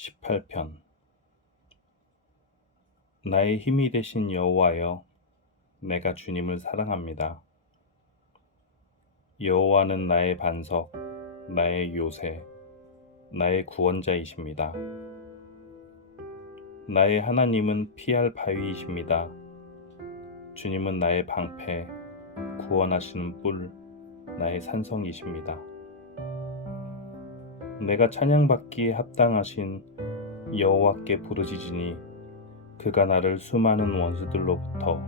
18편 나의 힘이 되신 여호와여 내가 주님을 사랑합니다. 여호와는 나의 반석, 나의 요새, 나의 구원자이십니다. 나의 하나님은 피할 바위이십니다. 주님은 나의 방패, 구원하시는 뿔, 나의 산성이십니다. 내가 찬양받기에 합당하신 여호와께 부르짖으니 그가 나를 수많은 원수들로부터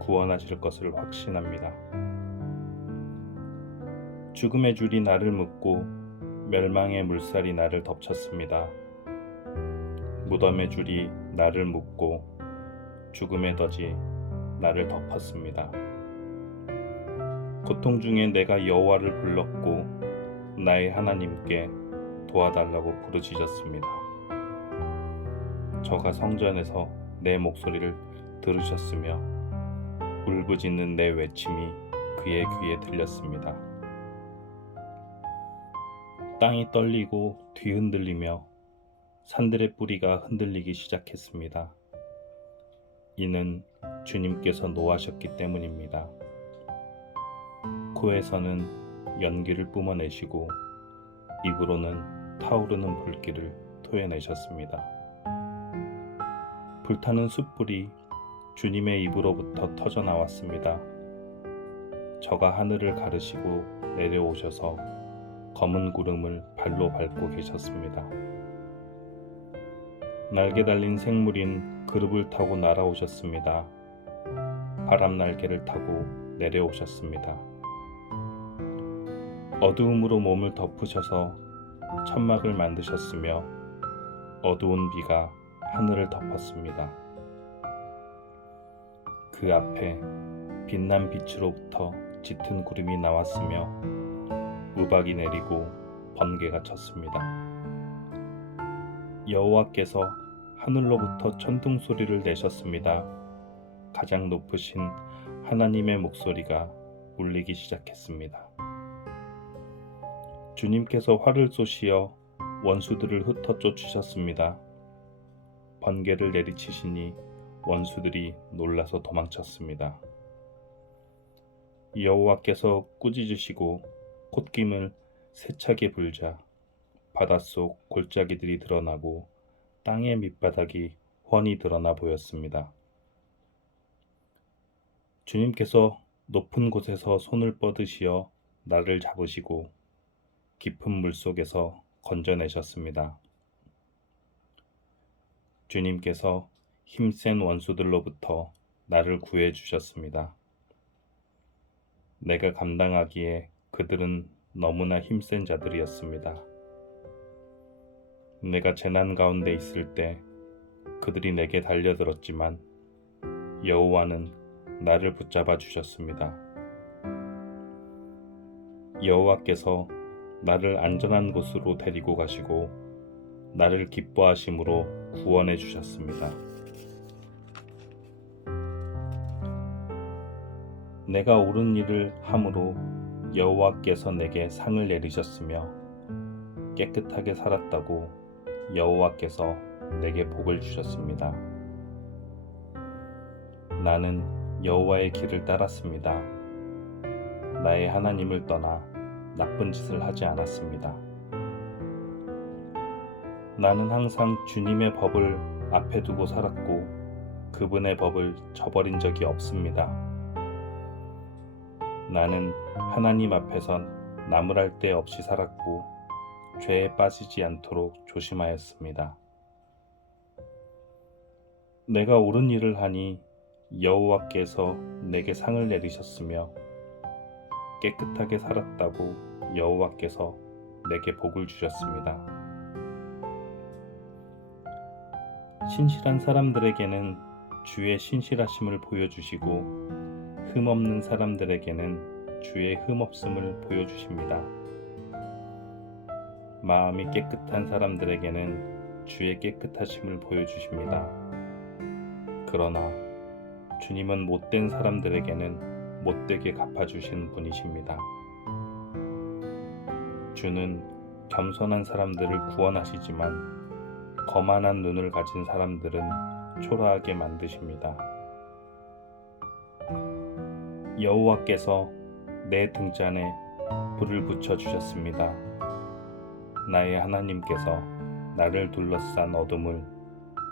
구원하실 것을 확신합니다. 죽음의 줄이 나를 묶고 멸망의 물살이 나를 덮쳤습니다. 무덤의 줄이 나를 묶고 죽음의 덫이 나를 덮었습니다. 고통 중에 내가 여호와를 불렀고 나의 하나님께 도와달라고 부르짖었습니다. 저가 성전에서 내 목소리를 들으셨으며 울부짖는 내 외침이 그의 귀에 들렸습니다. 땅이 떨리고 뒤흔들리며 산들의 뿌리가 흔들리기 시작했습니다. 이는 주님께서 노하셨기 때문입니다. 코에서는 연기를 뿜어내시고 입으로는 타오르는 불길을 토해내셨습니다. 불타는 숯불이 주님의 입으로부터 터져 나왔습니다. 저가 하늘을 가르시고 내려오셔서 검은 구름을 발로 밟고 계셨습니다. 날개 달린 생물인 그룹을 타고 날아오셨습니다. 바람 날개를 타고 내려오셨습니다. 어두움으로 몸을 덮으셔서 천막을 만드셨으며 어두운 비가 하늘을 덮었습니다. 그 앞에 빛난 빛으로부터 짙은 구름이 나왔으며 우박이 내리고 번개가 쳤습니다. 여호와께서 하늘로부터 천둥 소리를 내셨습니다. 가장 높으신 하나님의 목소리가 울리기 시작했습니다. 주님께서 활을 쏘시어 원수들을 흩어 쫓으셨습니다. 번개를 내리치시니 원수들이 놀라서 도망쳤습니다. 여호와께서 꾸짖으시고 콧김을 세차게 불자 바닷속 골짜기들이 드러나고 땅의 밑바닥이 훤히 드러나 보였습니다. 주님께서 높은 곳에서 손을 뻗으시어 나를 잡으시고 깊은 물 속에서 건져내셨습니다. 주님께서 힘센 원수들로부터 나를 구해 주셨습니다. 내가 감당하기에 그들은 너무나 힘센 자들이었습니다. 내가 재난 가운데 있을 때 그들이 내게 달려들었지만 여호와는 나를 붙잡아 주셨습니다. 여호와께서 나를 안전한 곳으로 데리고 가시고 나를 기뻐하심으로 구원해 주셨습니다. 내가 옳은 일을 함으로 여호와께서 내게 상을 내리셨으며 깨끗하게 살았다고 여호와께서 내게 복을 주셨습니다. 나는 여호와의 길을 따랐습니다. 나의 하나님을 떠나 나쁜 짓을 하지 않았습니다. 나는 항상 주님의 법을 앞에 두고 살았고 그분의 법을 저버린 적이 없습니다. 나는 하나님 앞에선 나무랄 데 없이 살았고 죄에 빠지지 않도록 조심하였습니다. 내가 옳은 일을 하니 여호와께서 내게 상을 내리셨으며 깨끗하게 살았다고 여호와께서 내게 복을 주셨습니다. 신실한 사람들에게는 주의 신실하심을 보여주시고 흠없는 사람들에게는 주의 흠없음을 보여주십니다. 마음이 깨끗한 사람들에게는 주의 깨끗하심을 보여주십니다. 그러나 주님은 못된 사람들에게는 못되게 갚아주신 분이십니다. 주는 겸손한 사람들을 구원하시지만 거만한 눈을 가진 사람들은 초라하게 만드십니다. 여호와께서 내 등잔에 불을 붙여 주셨습니다. 나의 하나님께서 나를 둘러싼 어둠을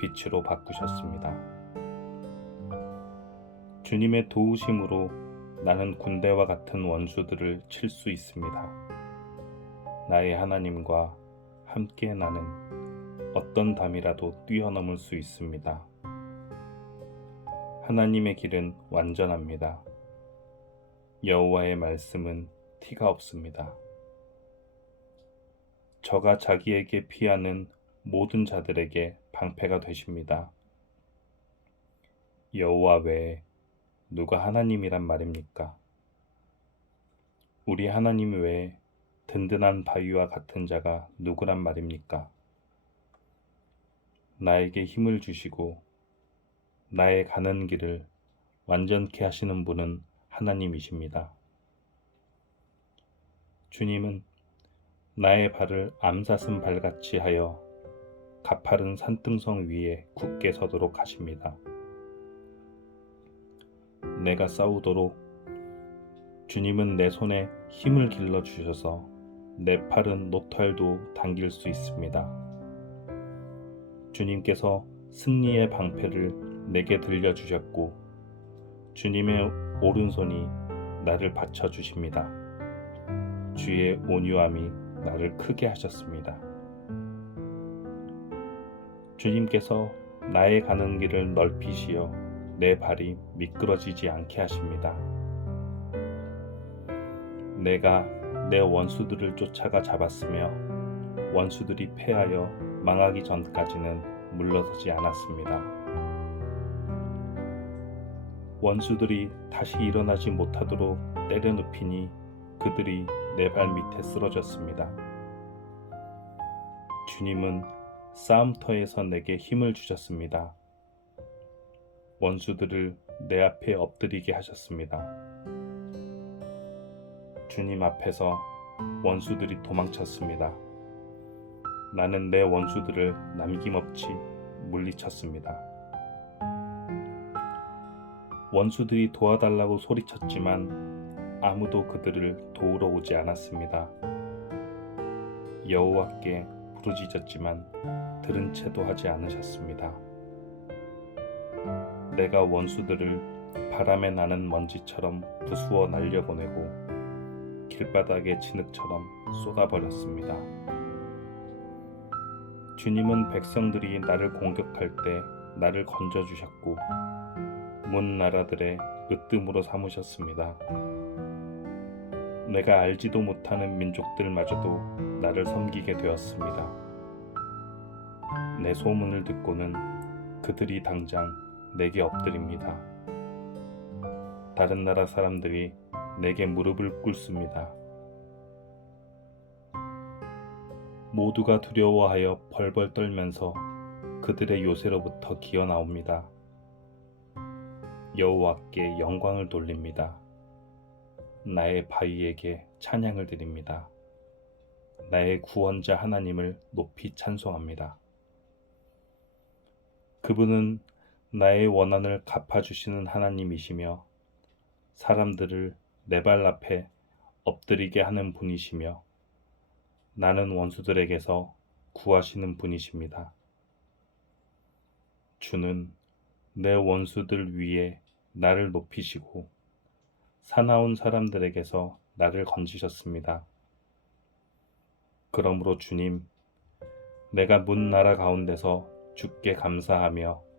빛으로 바꾸셨습니다. 주님의 도우심으로 나는 군대와 같은 원수들을 칠 수 있습니다. 나의 하나님과 함께 나는 어떤 담이라도 뛰어넘을 수 있습니다. 하나님의 길은 완전합니다. 여호와의 말씀은 티가 없습니다. 저가 자기에게 피하는 모든 자들에게 방패가 되십니다. 여호와 외에 누가 하나님이란 말입니까? 우리 하나님 외에 든든한 바위와 같은 자가 누구란 말입니까? 나에게 힘을 주시고 나의 가는 길을 완전케 하시는 분은 하나님이십니다. 주님은 나의 발을 암사슴 발같이 하여 가파른 산등성 위에 굳게 서도록 하십니다. 내가 싸우도록 주님은 내 손에 힘을 길러 주셔서 내 팔은 노탈도 당길 수 있습니다. 주님께서 승리의 방패를 내게 들려주셨고 주님의 오른손이 나를 받쳐주십니다. 주의 온유함이 나를 크게 하셨습니다. 주님께서 나의 가는 길을 넓히시어 내 발이 미끄러지지 않게 하십니다. 내가 내 원수들을 쫓아가 잡았으며 원수들이 패하여 망하기 전까지는 물러서지 않았습니다. 원수들이 다시 일어나지 못하도록 때려눕히니 그들이 내 발 밑에 쓰러졌습니다. 주님은 싸움터에서 내게 힘을 주셨습니다. 원수들을 내 앞에 엎드리게 하셨습니다. 주님 앞에서 원수들이 도망쳤습니다. 나는 내 원수들을 남김없이 물리쳤습니다. 원수들이 도와달라고 소리쳤지만 아무도 그들을 도우러 오지 않았습니다. 여호와께 부르짖었지만 들은 채도 하지 않으셨습니다. 내가 원수들을 바람에 나는 먼지처럼 부수어 날려보내고 길바닥의 진흙처럼 쏟아버렸습니다. 주님은 백성들이 나를 공격할 때 나를 건져주셨고 문 나라들의 으뜸으로 삼으셨습니다. 내가 알지도 못하는 민족들마저도 나를 섬기게 되었습니다. 내 소문을 듣고는 그들이 당장 내게 엎드립니다. 다른 나라 사람들이 내게 무릎을 꿇습니다. 모두가 두려워하여 벌벌 떨면서 그들의 요새로부터 기어 나옵니다. 여호와께 영광을 돌립니다. 나의 바위에게 찬양을 드립니다. 나의 구원자 하나님을 높이 찬송합니다. 그분은 나의 원한을 갚아주시는 하나님이시며 사람들을 내 발 앞에 엎드리게 하는 분이시며 나는 원수들에게서 구하시는 분이십니다. 주는 내 원수들 위에 나를 높이시고 사나운 사람들에게서 나를 건지셨습니다. 그러므로 주님, 내가 문 나라 가운데서 주께 감사하며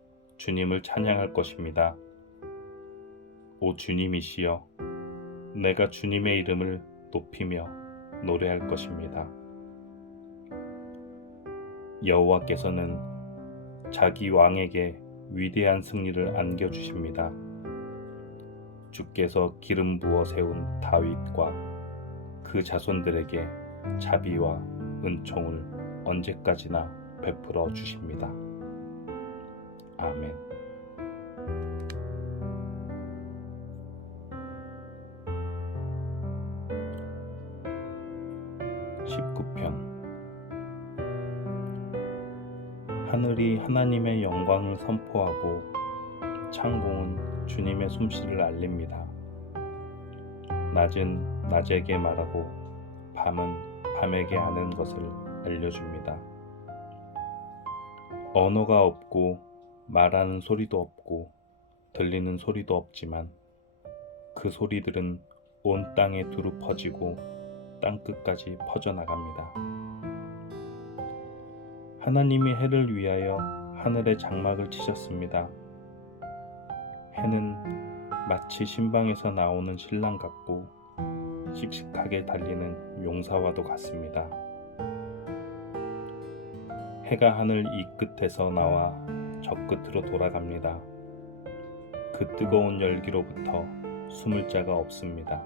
주님을 찬양할 것입니다. 오 주님이시여, 내가 주님의 이름을 높이며 노래할 것입니다. 여호와께서는 자기 왕에게 위대한 승리를 안겨주십니다. 주께서 기름 부어 세운 다윗과 그 자손들에게 자비와 은총을 언제까지나 베풀어 주십니다. 아멘. 하늘이 하나님의 영광을 선포하고 창공은 주님의 솜씨를 알립니다. 낮은 낮에게 말하고 밤은 밤에게 아는 것을 알려줍니다. 언어가 없고 말하는 소리도 없고 들리는 소리도 없지만 그 소리들은 온 땅에 두루 퍼지고 땅 끝까지 퍼져나갑니다. 하나님이 해를 위하여 하늘에 장막을 치셨습니다. 해는 마치 신방에서 나오는 신랑 같고 씩씩하게 달리는 용사와도 같습니다. 해가 하늘 이 끝에서 나와 저 끝으로 돌아갑니다. 그 뜨거운 열기로부터 숨을 자가 없습니다.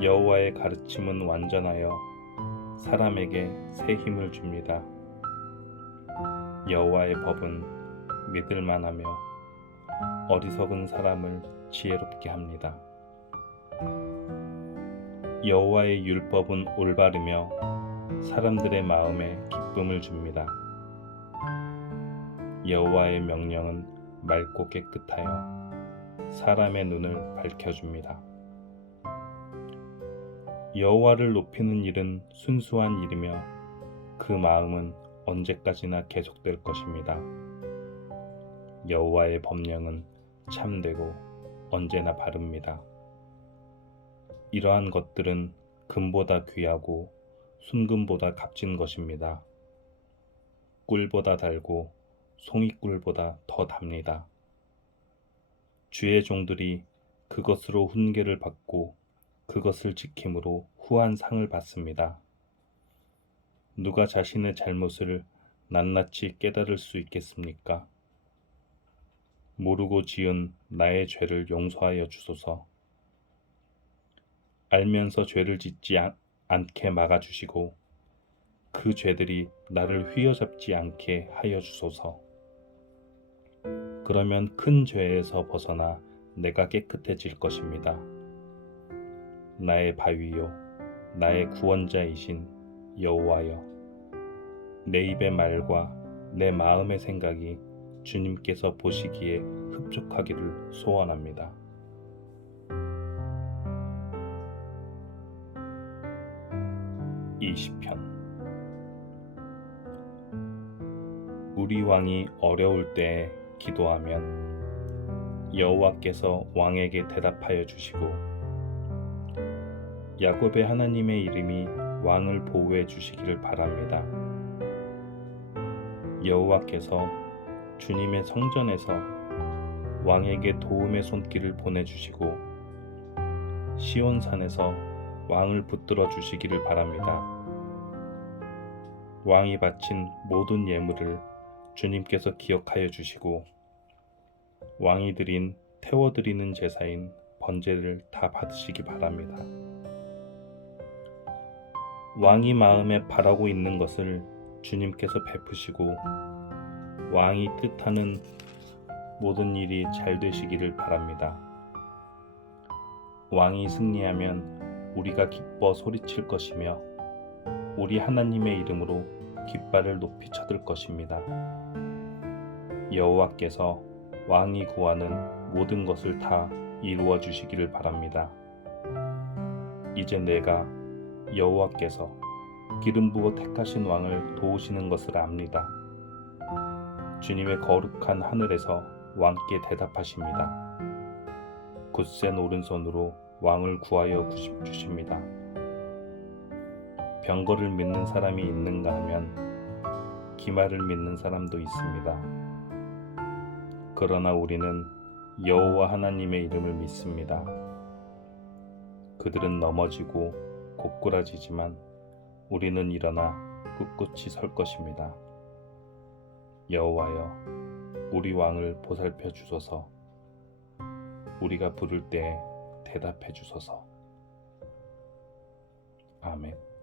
여호와의 가르침은 완전하여 사람에게 새 힘을 줍니다. 여호와의 법은 믿을 만하며 어리석은 사람을 지혜롭게 합니다. 여호와의 율법은 올바르며 사람들의 마음에 기쁨을 줍니다. 여호와의 명령은 맑고 깨끗하여 사람의 눈을 밝혀줍니다. 여호와를 높이는 일은 순수한 일이며 그 마음은 언제까지나 계속될 것입니다. 여호와의 법령은 참되고 언제나 바릅니다. 이러한 것들은 금보다 귀하고 순금보다 값진 것입니다. 꿀보다 달고 송이꿀보다 더 답니다. 주의 종들이 그것으로 훈계를 받고 그것을 지킴으로 후한 상을 받습니다. 누가 자신의 잘못을 낱낱이 깨달을 수 있겠습니까? 모르고 지은 나의 죄를 용서하여 주소서. 알면서 죄를 짓지 않, 않게 막아주시고 그 죄들이 나를 휘어잡지 않게 하여 주소서. 그러면 큰 죄에서 벗어나 내가 깨끗해질 것입니다. 나의 바위요, 나의 구원자이신 여호와여, 내 입의 말과 내 마음의 생각이 주님께서 보시기에 흡족하기를 소원합니다. 이시편 우리 왕이 어려울 때에 기도하면 여호와께서 왕에게 대답하여 주시고 야곱의 하나님의 이름이 왕을 보호해 주시기를 바랍니다. 여호와께서 주님의 성전에서 왕에게 도움의 손길을 보내주시고 시온산에서 왕을 붙들어 주시기를 바랍니다. 왕이 바친 모든 예물을 주님께서 기억하여 주시고 왕이 드린 태워 드리는 제사인 번제를 다 받으시기 바랍니다. 왕이 마음에 바라고 있는 것을 주님께서 베푸시고 왕이 뜻하는 모든 일이 잘 되시기를 바랍니다. 왕이 승리하면 우리가 기뻐 소리칠 것이며 우리 하나님의 이름으로 깃발을 높이 쳐들 것입니다. 여호와께서 왕이 구하는 모든 것을 다 이루어 주시기를 바랍니다. 이제 내가 여호와께서 기름 부어 택하신 왕을 도우시는 것을 압니다. 주님의 거룩한 하늘에서 왕께 대답하십니다. 굳센 오른손으로 왕을 구하여 주십니다. 병거를 믿는 사람이 있는가 하면 기말을 믿는 사람도 있습니다. 그러나 우리는 여호와 하나님의 이름을 믿습니다. 그들은 넘어지고 고꾸라지지만 우리는 일어나 꿋꿋이 설 것입니다. 여호와여, 우리 왕을 보살펴 주소서. 우리가 부를 때 대답해 주소서. 아멘.